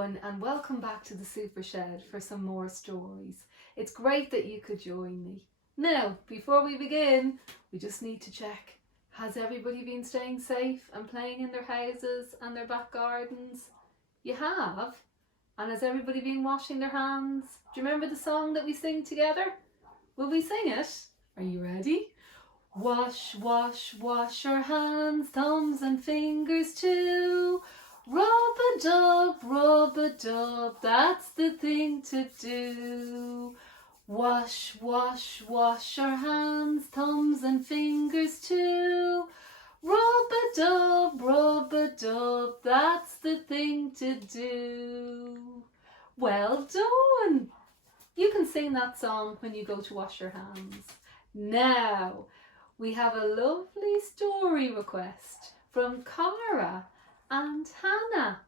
everyone, and welcome back to the Super Shed for some more stories. It's great that you could join me. Now, before we begin, we just need to check. Has everybody been staying safe and playing in their houses and their back gardens? You have? And has everybody been washing their hands? Do you remember the song that we sing together? Will we sing it? Are you ready? Wash, wash, wash your hands, thumbs and fingers too. Rub-a-dub, that's the thing to do. Wash, wash, wash your hands, thumbs and fingers too. Rub-a-dub, that's the thing to do. Well done! You can sing that song when you go to wash your hands. Now, we have a lovely story request from Cara and Hannah.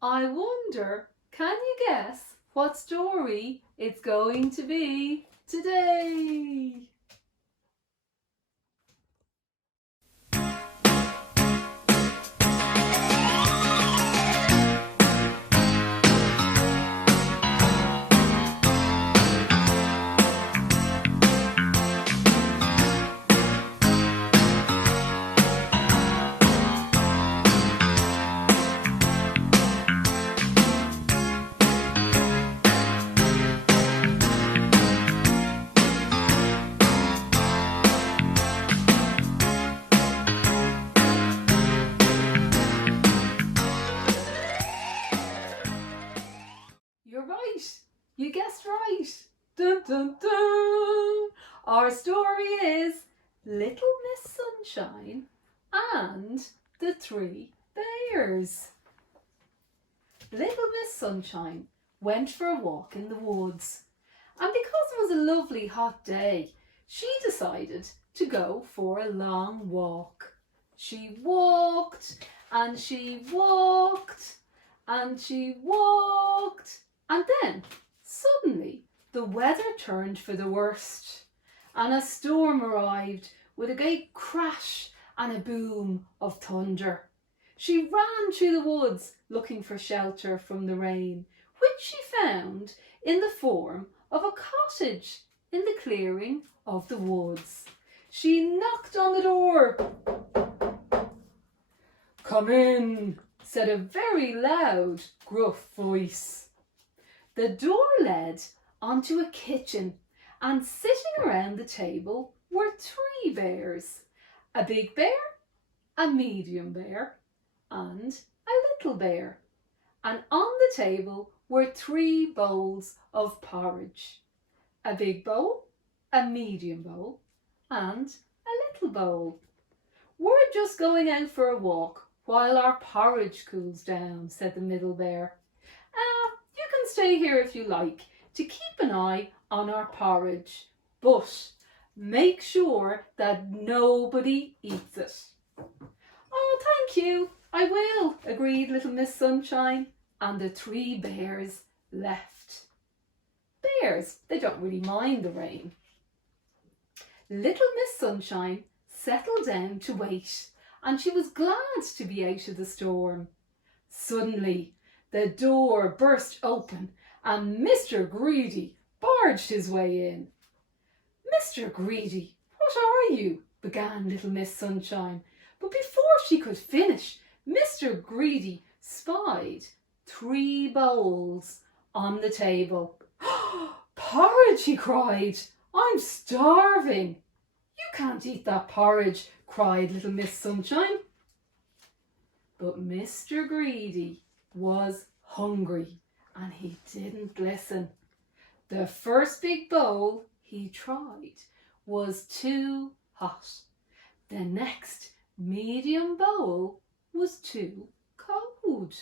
I wonder, can you guess what story it's going to be today? You're right. You guessed right. Dun, dun, dun. Our story is Little Miss Sunshine and the Three Bears. Little Miss Sunshine went for a walk in the woods, and because it was a lovely hot day, she decided to go for a long walk. She walked and she walked and she walked. And then, suddenly, the weather turned for the worst, and a storm arrived with a great crash and a boom of thunder. She ran through the woods looking for shelter from the rain, which she found in the form of a cottage in the clearing of the woods. She knocked on the door. "Come in," said a very loud, gruff voice. The door led onto a kitchen, and sitting around the table were three bears. A big bear, a medium bear, and a little bear. And on the table were three bowls of porridge. A big bowl, a medium bowl, and a little bowl. "We're just going out for a walk while our porridge cools down," said the middle bear. "You can stay here if you like to keep an eye on our porridge, but make sure that nobody eats it." "Oh, thank you, I will," agreed Little Miss Sunshine, and the three bears left. Bears, they don't really mind the rain. Little Miss Sunshine settled down to wait, and she was glad to be out of the storm. Suddenly, the door burst open and Mr. Greedy barged his way in. "Mr. Greedy, what are you?" began Little Miss Sunshine. But before she could finish, Mr. Greedy spied three bowls on the table. "Porridge!" he cried. "I'm starving." "You can't eat that porridge," cried Little Miss Sunshine. But Mr. Greedy was hungry, and he didn't listen. The first big bowl he tried was too hot. The next medium bowl was too cold.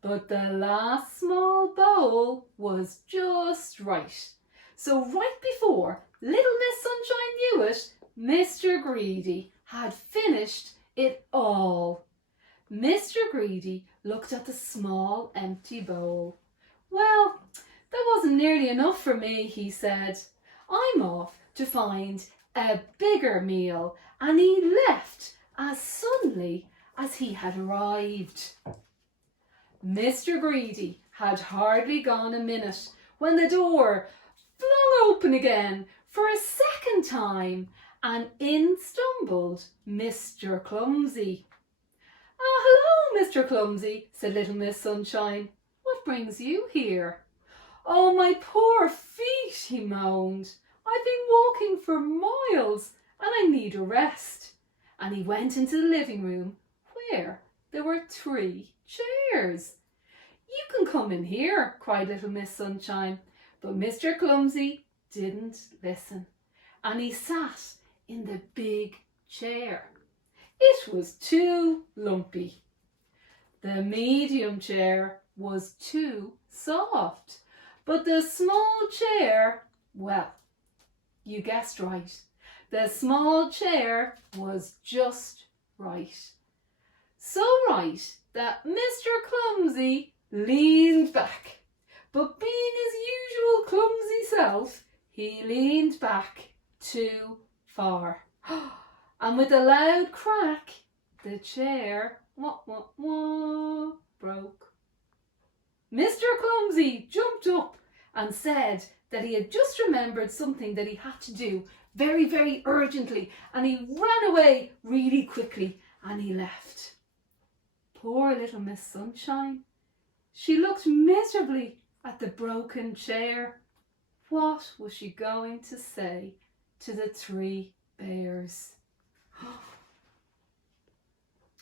But the last small bowl was just right. So right before Little Miss Sunshine knew it, Mr. Greedy had finished it all. Mr. Greedy looked at the small empty bowl. "Well, that wasn't nearly enough for me," he said. "I'm off to find a bigger meal," and he left as suddenly as he had arrived. Mr. Greedy had hardly gone a minute when the door flung open again for a second time, and in stumbled Mr. Clumsy. "Ah, hello, Mr. Clumsy," said little Miss Sunshine. "What brings you here?" "Oh, my poor feet," he moaned. "I've been walking for miles and I need a rest." And he went into the living room where there were 3 chairs. "You can come in here," cried little Miss Sunshine. But Mr. Clumsy didn't listen, and he sat in the big chair. It was too lumpy. The medium chair was too soft, but the small chair, well, you guessed right. The small chair was just right. So right that Mr. Clumsy leaned back. But being his usual clumsy self, he leaned back too far. And with a loud crack, the chair broke. Mr. Clumsy jumped up and said that he had just remembered something that he had to do very, very urgently, and he ran away really quickly and he left. Poor little Miss Sunshine. She looked miserably at the broken chair. What was she going to say to the 3 bears?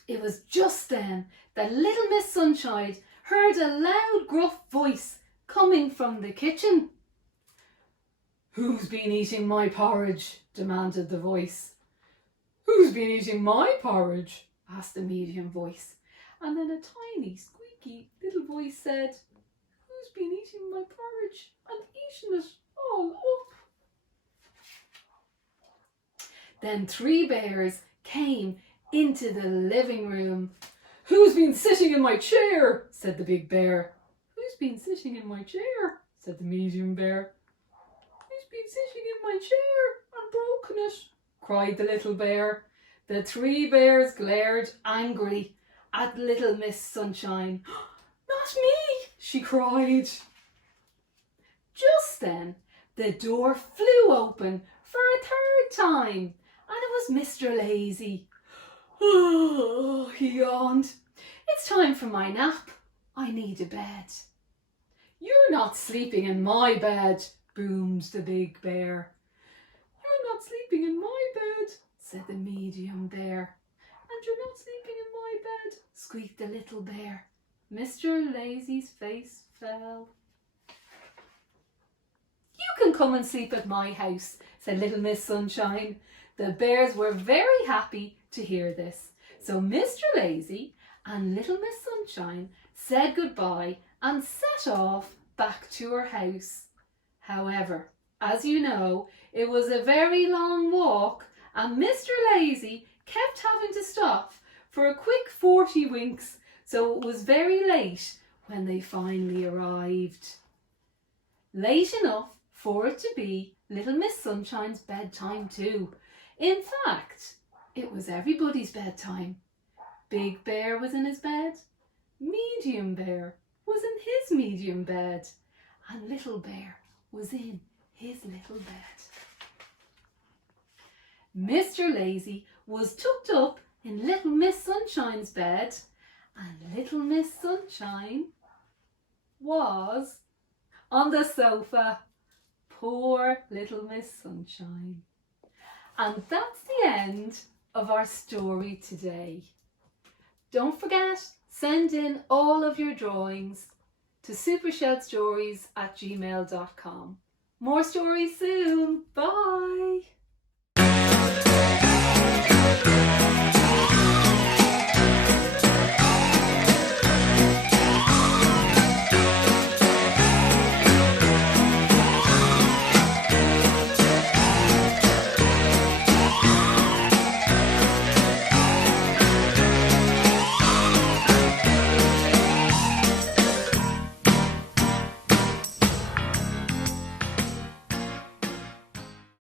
It was just then that little Miss Sunshine heard a loud, gruff voice coming from the kitchen. "Who's been eating my porridge?" demanded the voice. "Who's been eating my porridge?" asked the medium voice. And then a tiny, squeaky little voice said, "Who's been eating my porridge and eating it all up?" Then 3 bears came into the living room. "Who's been sitting in my chair?" said the big bear. "Who's been sitting in my chair?" said the medium bear. "Who's been sitting in my chair and broken it?" cried the little bear. The 3 bears glared angrily at little Miss Sunshine. "Not me!" she cried. Just then, the door flew open for a 3rd time, and it was Mr. Lazy. "Oh," he yawned. "It's time for my nap. I need a bed." "You're not sleeping in my bed," boomed the big bear. "You're not sleeping in my bed," said the medium bear. "And you're not sleeping in my bed," squeaked the little bear. Mr. Lazy's face fell. "You can come and sleep at my house," said little Miss Sunshine. The bears were very happy to hear this. So Mr. Lazy and little Miss Sunshine said goodbye and set off back to her house. However, as you know, it was a very long walk, and Mr. Lazy kept having to stop for a quick 40 winks, so it was very late when they finally arrived. Late enough for it to be little Miss Sunshine's bedtime too. In fact, it was everybody's bedtime. Big Bear was in his bed, Medium Bear was in his medium bed, and Little Bear was in his little bed. Mr. Lazy was tucked up in little Miss Sunshine's bed, and little Miss Sunshine was on the sofa. Poor little Miss Sunshine. And that's the end of our story today. Don't forget, send in all of your drawings to supershedstories@gmail.com. More stories soon. Bye.